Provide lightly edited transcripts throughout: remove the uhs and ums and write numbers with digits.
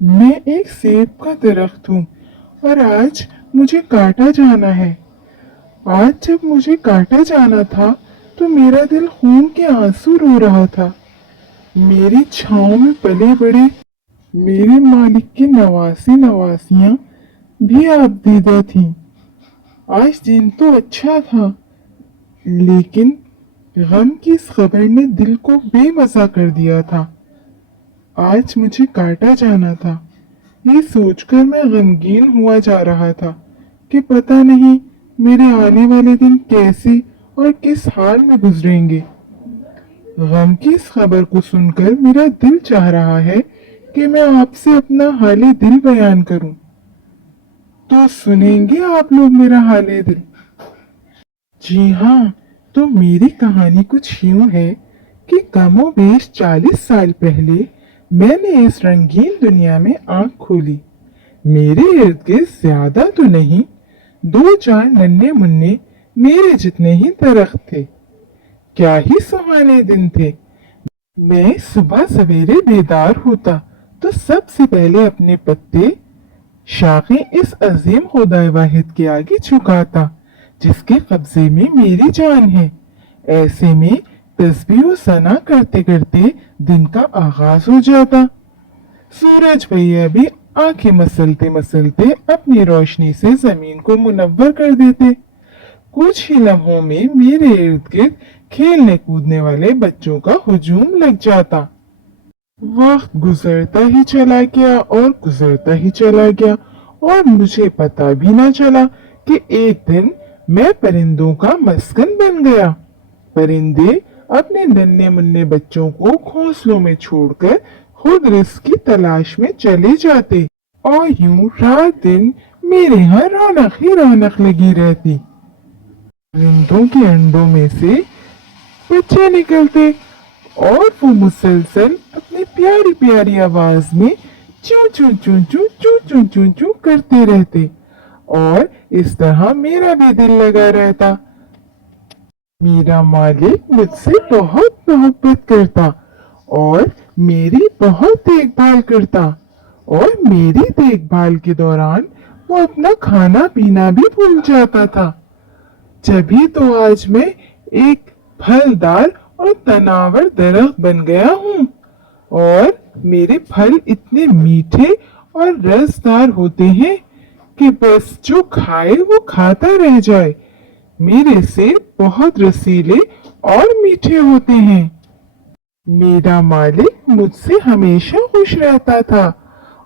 मैं एक सेब का दरख्त हूँ और आज मुझे काटा जाना है। आज जब मुझे काटा जाना था तो मेरा दिल खून के आंसू रो रहा था। मेरी छाँव में पले बड़े मेरे मालिक के नवासे नवासियां भी आबदीदा थीं। आज दिन तो अच्छा था, लेकिन गम की इस खबर ने दिल को बेमज़ा कर दिया था। आज मुझे काटा जाना था। ये सोचकर मैं गमगीन हुआ जा रहा था कि पता नहीं मेरे आने वाले दिन कैसे और किस हाल में गुजरेंगे। गम की इस खबर को सुनकर मेरा दिल चाह रहा है कि मैं आपसे अपना हाले दिल बयान करूं। तो सुनेंगे आप लोग मेरा हाले दिल? जी हाँ, तो मेरी कहानी कुछ यूं है कि कमोबेश 40 साल पहले मैंने इस रंगीन दुनिया में आंख खोली। मेरे इर्द गिर्द ज्यादा तो नहीं, दो चार नन्हे मुन्ने मेरे जितने ही दरख्त थे। क्या ही सुहाने दिन थे। मैं सुबह सवेरे बेदार होता तो सबसे पहले अपने पत्ते शाखें इस अजीम खुदाए वाहिद के आगे झुकाता जिसके कब्जे में मेरी जान है। ऐसे में तस्बीह व सना करते करते दिन का आगाज हो जाता। सूरज भैया भी आंखें मसलते मसलते अपनी रोशनी से जमीन को मुनव्वर कर देते। कुछ ही लम्हों में मेरे इर्द गिर्द खेलने कूदने वाले बच्चों का हुजूम लग जाता। वक्त गुजरता ही चला गया और गुजरता ही चला गया और मुझे पता भी ना चला कि एक दिन मैं परिंदों का मस्कन बन गया। परिंदे अपने नन्हे मुन्ने बच्चों को घोंसलों में छोड़कर खुद रिस्क की तलाश में चले जाते और यूं रात दिन मेरे यहाँ रौनक ही रौनक लगी रहती। परिंदों के अंडों में से बच्चे निकलते और वो मुसलसल अपनी प्यारी प्यारी आवाज में चू चू चू चू चू चू चू चू करते रहते और इस तरह मेरा भी दिल लगा रहता। मेरा मालिक मुझसे बहुत मोहब्बत करता और मेरी बहुत देखभाल करता और मेरी देखभाल के दौरान वो अपना खाना पीना भी भूल जाता था। जभी तो आज मैं एक फलदार और तनावर दरख्त बन गया हूँ और मेरे फल इतने मीठे और रसदार होते हैं कि बस जो खाए वो खाता रह जाए। मेरे सेब बहुत रसीले और मीठे होते हैं। मेरा मालिक मुझसे हमेशा खुश रहता था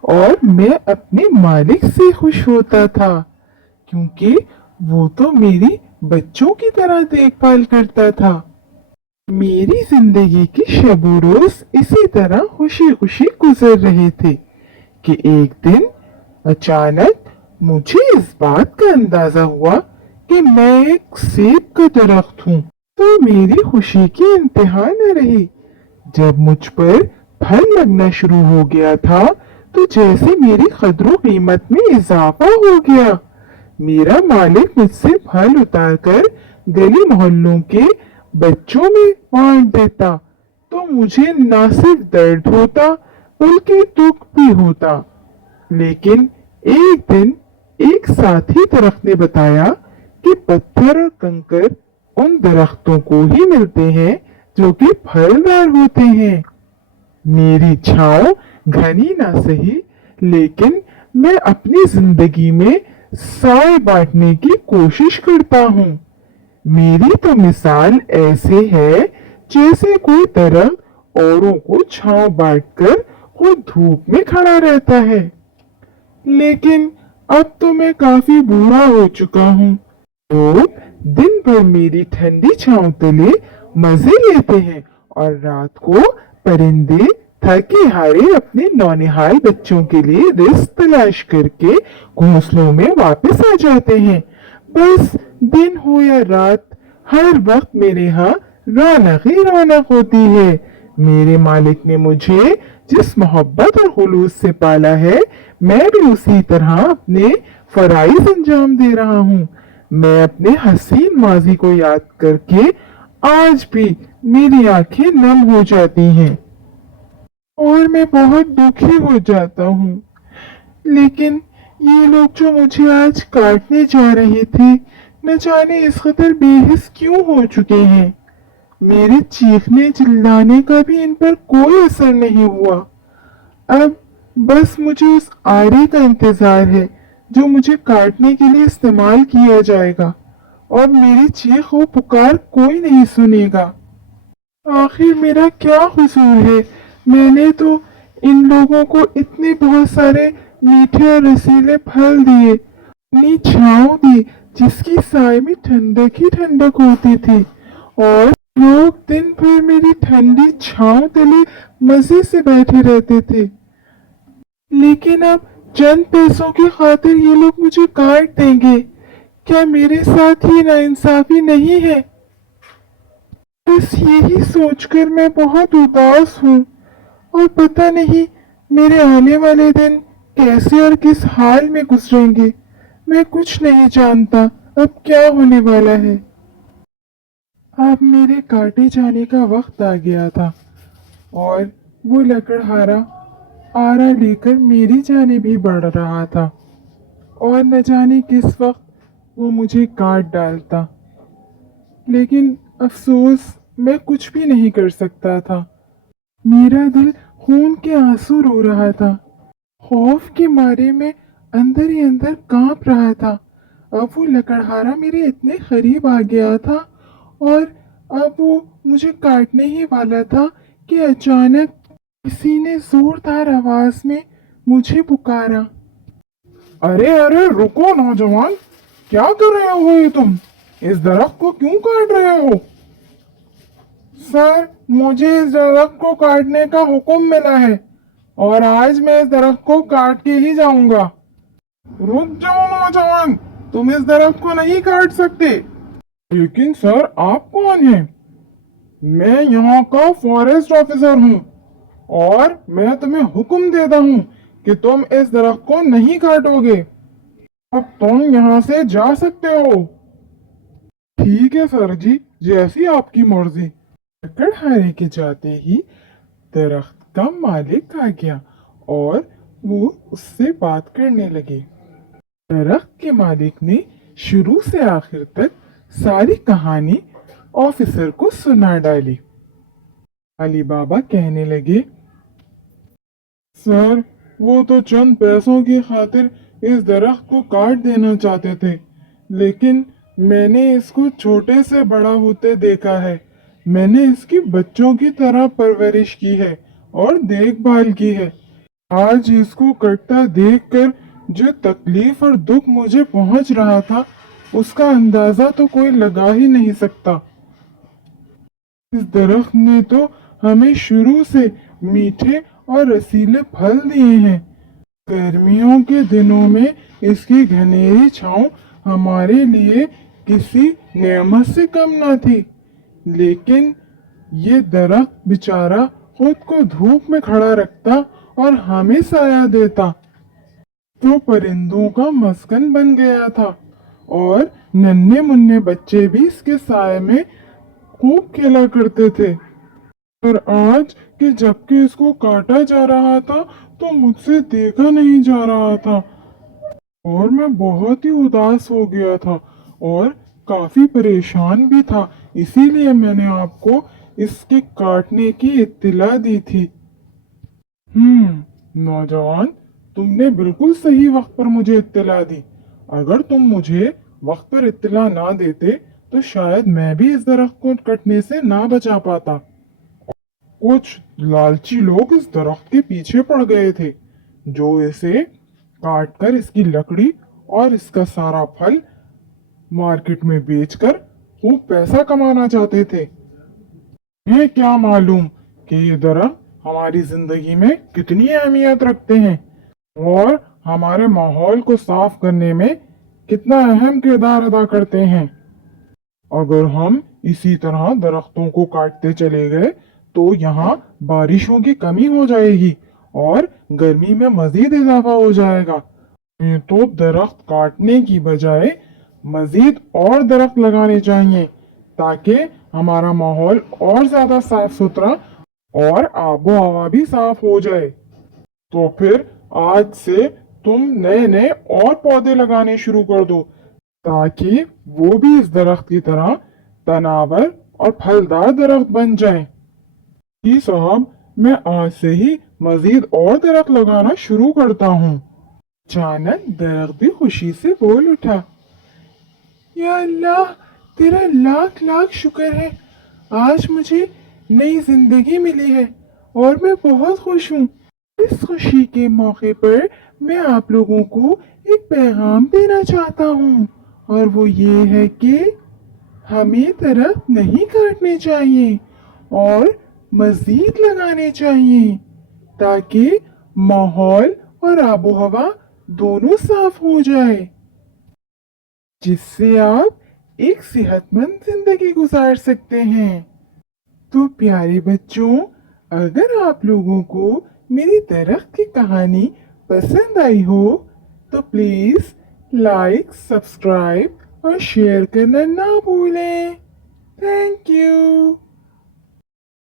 और मैं अपने मालिक से खुश होता था क्योंकि वो तो मेरी बच्चों की तरह देखभाल करता था। मेरी जिंदगी की शबो रोज इसी तरह खुशी खुशी गुजर रहे थे कि एक दिन अचानक मुझे इस बात का अंदाजा हुआ कि मैं एक सेब का दरख्त हूँ। तो मेरी खुशी की इंतहा न रही। जब मुझ पर फल लगना शुरू हो गया था तो जैसे मेरी कदर कीमत में इजाफा हो गया। मेरा मालिक मुझसे फल उतारकर गली मोहल्लों के बच्चों में बांट देता तो मुझे ना सिर्फ दर्द होता बल्कि दुख भी होता। लेकिन एक दिन एक साथी दरख्त ने बताया कि पत्थर और कंकर उन दरख्तों को ही मिलते हैं जो कि फलदार होते हैं। मेरी छांव घनी ना सही, लेकिन मैं अपनी जिंदगी में साए बांटने की कोशिश करता हूँ। मेरी तो मिसाल ऐसे है जैसे कोई दरख्त औरों को छांव बांटकर खुद धूप में खड़ा रहता है। लेकिन अब तो मैं काफी बूढ़ा हो चुका हूँ। लोग दिन भर मेरी ठंडी छांव तले मजे लेते हैं और रात को परिंदे थके हारे अपने नौनिहाल बच्चों के लिए रिस्क तलाश करके घोंसलों में वापस आ जाते हैं। बस दिन हो या रात, हर वक्त मेरे यहाँ रौनक ही रौनक होती है। मेरे मालिक ने मुझे जिस मोहब्बत और खुलूस से पाला है, मैं भी उसी तरह अपने फराइज अंजाम दे रहा हूँ। मैं अपने हसीन माजी को याद करके आज भी मेरी आंखें नम हो जाती हैं। और मैं बहुत दुखी हो जाता हूँ। लेकिन ये लोग जो मुझे आज काटने जा रहे थे, न जाने इस कदर बेहिस क्यों हो चुके हैं। मेरे चीखने चिल्लाने का भी इन पर कोई असर नहीं हुआ। अब बस मुझे उस आरे का इंतजार है जो मुझे काटने के लिए इस्तेमाल किया जाएगा, और मेरी चीख व पुकार कोई नहीं सुनेगा। आखिर मेरा क्या कसूर है? मैंने तो इन लोगों को इतने बहुत सारे मीठे और रसीले फल दिए, अपनी छांव दी जिसकी साए में ठंडक ही ठंडक होती थी, और लोग दिन भर मेरी ठंडी छांव तले मजे से बैठे रहते थे। लेकिन अब चंद पैसों की खातिर ये लोग मुझे काट देंगे। क्या मेरे साथ ये नाइंसाफी नहीं है? बस यही सोचकर मैं बहुत उदास हूँ, और पता नहीं मेरे आने वाले दिन कैसे और किस हाल में गुजरेंगे। मैं कुछ नहीं जानता अब क्या होने वाला है। अब मेरे काटे जाने का वक्त आ गया था, और वो लकड़हारा आरा लेकर मेरी जाने भी बढ़ रहा था, और न जाने किस वक्त वो मुझे काट डालता। लेकिन अफसोस मैं कुछ भी नहीं कर सकता था। मेरा दिल खून के आंसू रो रहा था। खौफ के मारे मैं अंदर ही अंदर कांप रहा था। अब वो लकड़हारा मेरे इतने करीब आ गया था, और अब वो मुझे काटने ही वाला था कि अचानक किसी ने जोरदार आवाज में मुझे पुकारा। अरे अरे रुको नौजवान, क्या कर रहे हो ये तुम? इस दरख्त को क्यों काट रहे हो? सर, मुझे इस दरख्त को काटने का हुक्म मिला है, और आज मैं इस दरख्त को काट के ही जाऊंगा। रुक जाओ नौजवान, तुम इस दरख्त को नहीं काट सकते। लेकिन सर, आप कौन हैं? मैं यहाँ का फॉरेस्ट ऑफिसर हूँ, और मैं तुम्हें हुक्म देता हूँ कि तुम इस दरख्त को नहीं काटोगे। अब तुम यहाँ से जा सकते हो। ठीक है सर जी, जैसी आपकी मर्जी। लकड़हारे के जाते ही दरख्त का मालिक आ गया, और वो उससे बात करने लगे। दरख्त के मालिक ने शुरू से आखिर तक सारी कहानी ऑफिसर को सुना डाली। अली बाबा कहने लगे, सर, वो तो चंद पैसों की खातिर इस दरख्त को काट देना चाहते थे, लेकिन मैंने इसको छोटे से बड़ा होते देखा है। मैंने इसकी बच्चों की तरह परवरिश की है और देखभाल की है। आज इसको कटता देखकर जो तकलीफ और दुख मुझे पहुंच रहा था, उसका अंदाजा तो कोई लगा ही नहीं सकता। इस दरख्त ने तो हमें शुरू से मीठे और रसीले फल दिए हैं। गर्मियों के दिनों में इसकी घनेरी छांव हमारे लिए किसी नेमत से कम न थी, लेकिन ये दरख्त बेचारा खुद को धूप में खड़ा रखता और हमें साया देता, तो परिंदों का मस्कन बन गया था, और नन्हे मुन्ने बच्चे भी इसके साए में खूब खेला करते थे। पर आज कि जबकि इसको काटा जा रहा था, तो मुझसे देखा नहीं जा रहा था, और मैं बहुत ही उदास हो गया था और काफी परेशान भी था। इसीलिए मैंने आपको इसके काटने की इत्तिला दी थी। नौजवान, तुमने बिल्कुल सही वक्त पर मुझे इत्तिला दी। अगर तुम मुझे वक्त पर इत्तिला ना देते तो शायद मैं भी इस दरख्त को कटने से ना बचा पाता। कुछ लालची लोग इस दरख्त के पीछे पड़ गए थे, जो इसे काटकर इसकी लकड़ी और इसका सारा फल मार्केट में बेचकर खूब पैसा कमाना चाहते थे। ये क्या मालूम कि ये दरख्त हमारी जिंदगी में कितनी अहमियत रखते हैं, और हमारे माहौल को साफ करने में कितना अहम किरदार अदा करते हैं। अगर हम इसी तरह दरख्तों को काटते चले गए तो यहाँ बारिशों की कमी हो जाएगी और गर्मी में मजीद इजाफा हो जाएगा। ये तो दरख्त काटने की बजाय मजीद और दरख्त लगाने चाहिए, ताकि हमारा माहौल और ज्यादा साफ सुथरा और आबो हवा भी साफ हो जाए। तो फिर आज से तुम नए नए और पौधे लगाने शुरू कर दो, ताकि वो भी इस दरख्त की तरह तनावर और फलदार दरख्त बन जाएं। जी साहब, मैं आज से ही मजीद और दरख्त लगाना शुरू करता हूँ। अचानक दरख्त भी खुशी से बोल उठा, या अल्लाह, तेरा लाख लाख शुक्र है। आज मुझे नई जिंदगी मिली है और मैं बहुत खुश हूँ। इस खुशी के मौके पर मैं आप लोगों को एक पैगाम देना चाहता हूँ, और वो ये है कि हमें दरख्त नहीं काटने चाहिए और मजीद लगाने चाहिए, ताकि माहौल और आबो हवा दोनों साफ हो जाए, जिससे आप एक सेहतमंद जिंदगी गुजार सकते हैं। तो प्यारे बच्चों, अगर आप लोगों को मेरी दरख्त की कहानी पसंद आई हो तो प्लीज लाइक, सब्सक्राइब और शेयर करना ना भूलें।